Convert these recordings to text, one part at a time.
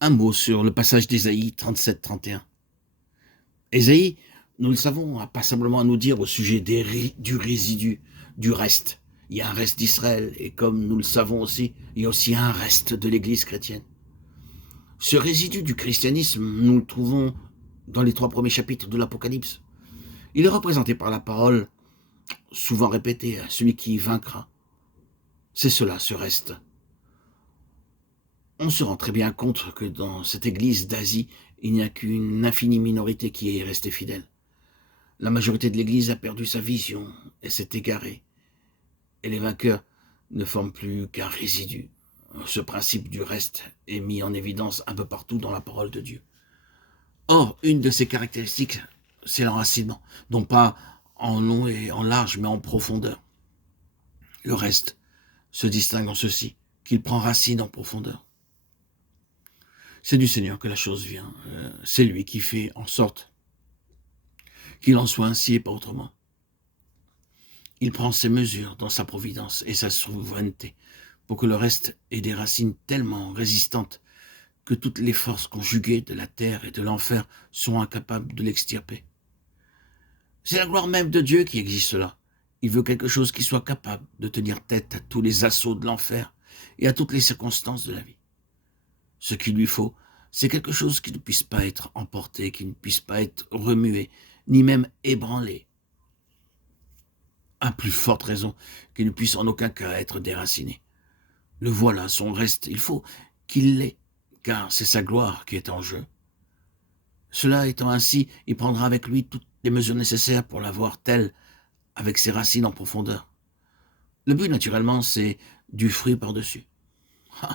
Un mot sur le passage d'Ésaïe 37-31. Ésaïe, nous le savons, n'a pas simplement à nous dire au sujet du résidu, du reste. Il y a un reste d'Israël, et comme nous le savons aussi, il y a aussi un reste de l'Église chrétienne. Ce résidu du christianisme, nous le trouvons dans les 3 premiers chapitres de l'Apocalypse. Il est représenté par la parole, souvent répétée, celui qui vaincra. C'est cela, ce reste. On se rend très bien compte que dans cette église d'Asie, il n'y a qu'une infinie minorité qui est restée fidèle. La majorité de l'église a perdu sa vision et s'est égarée. Et les vainqueurs ne forment plus qu'un résidu. Ce principe du reste est mis en évidence un peu partout dans la parole de Dieu. Or, une de ses caractéristiques, c'est l'enracinement, non pas en long et en large, mais en profondeur. Le reste se distingue en ceci, qu'il prend racine en profondeur. C'est du Seigneur que la chose vient. C'est lui qui fait en sorte qu'il en soit ainsi et pas autrement. Il prend ses mesures dans sa providence et sa souveraineté pour que le reste ait des racines tellement résistantes que toutes les forces conjuguées de la terre et de l'enfer sont incapables de l'extirper. C'est la gloire même de Dieu qui exige cela. Il veut quelque chose qui soit capable de tenir tête à tous les assauts de l'enfer et à toutes les circonstances de la vie. Ce qu'il lui faut, c'est quelque chose qui ne puisse pas être emporté, qui ne puisse pas être remué, ni même ébranlé. À plus forte raison, qu'il ne puisse en aucun cas être déraciné. Le voilà, son reste, il faut qu'il l'ait, car c'est sa gloire qui est en jeu. Cela étant ainsi, il prendra avec lui toutes les mesures nécessaires pour l'avoir telle, avec ses racines en profondeur. Le but, naturellement, c'est du fruit par-dessus.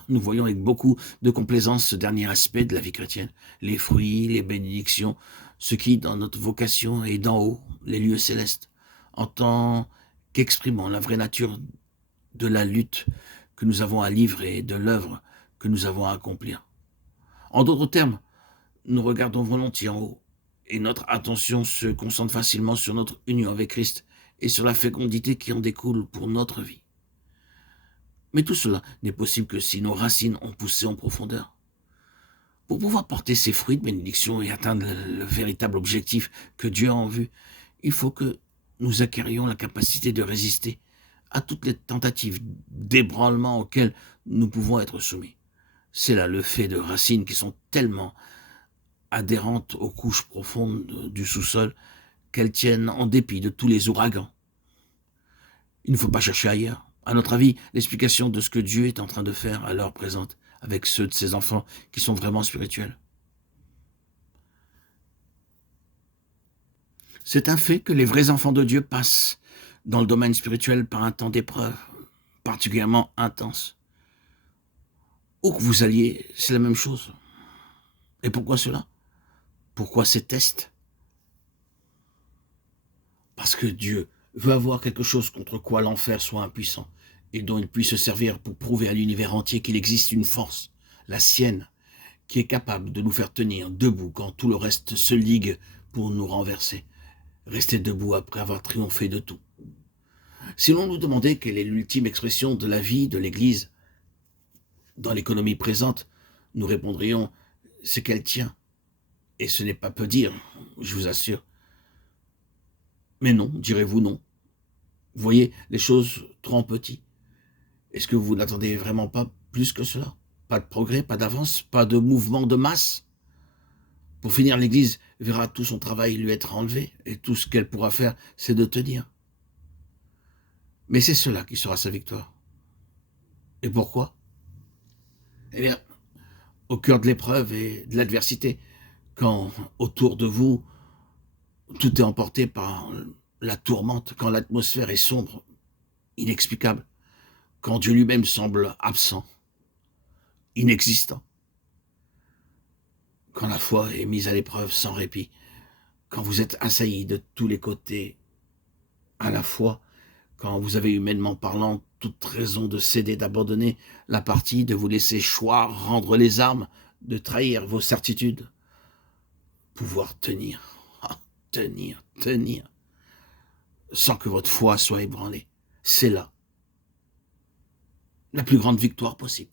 Nous voyons avec beaucoup de complaisance ce dernier aspect de la vie chrétienne. Les fruits, les bénédictions, ce qui, dans notre vocation, est d'en haut, les lieux célestes, en tant qu'exprimant la vraie nature de la lutte que nous avons à livrer et de l'œuvre que nous avons à accomplir. En d'autres termes, nous regardons volontiers en haut, et notre attention se concentre facilement sur notre union avec Christ et sur la fécondité qui en découle pour notre vie. Mais tout cela n'est possible que si nos racines ont poussé en profondeur. Pour pouvoir porter ces fruits de bénédiction et atteindre le véritable objectif que Dieu a en vue, il faut que nous acquérions la capacité de résister à toutes les tentatives d'ébranlement auxquelles nous pouvons être soumis. C'est là le fait de racines qui sont tellement adhérentes aux couches profondes du sous-sol qu'elles tiennent en dépit de tous les ouragans. Il ne faut pas chercher ailleurs. À notre avis, l'explication de ce que Dieu est en train de faire à l'heure présente avec ceux de ses enfants qui sont vraiment spirituels. C'est un fait que les vrais enfants de Dieu passent dans le domaine spirituel par un temps d'épreuve particulièrement intense. Où que vous alliez, c'est la même chose. Et pourquoi cela? Pourquoi ces tests? Parce que Dieu veut avoir quelque chose contre quoi l'enfer soit impuissant et dont il puisse se servir pour prouver à l'univers entier qu'il existe une force, la sienne, qui est capable de nous faire tenir debout quand tout le reste se ligue pour nous renverser. Rester debout après avoir triomphé de tout. Si l'on nous demandait quelle est l'ultime expression de la vie de l'Église dans l'économie présente, nous répondrions c'est qu'elle tient. Et ce n'est pas peu dire, je vous assure. Mais non, direz-vous non. Vous voyez les choses trop en petit. Est-ce que vous n'attendez vraiment pas plus que cela? Pas de progrès, pas d'avance, pas de mouvement de masse? Pour finir, l'Église verra tout son travail lui être enlevé, et tout ce qu'elle pourra faire, c'est de tenir. Mais c'est cela qui sera sa victoire. Et pourquoi? Eh bien, au cœur de l'épreuve et de l'adversité, quand autour de vous, tout est emporté par la tourmente, quand l'atmosphère est sombre, inexplicable, quand Dieu lui-même semble absent, inexistant, quand la foi est mise à l'épreuve sans répit, quand vous êtes assailli de tous les côtés à la fois, quand vous avez humainement parlant toute raison de céder, d'abandonner la partie, de vous laisser choir, rendre les armes, de trahir vos certitudes, pouvoir tenir, tenir, sans que votre foi soit ébranlée. C'est là la plus grande victoire possible.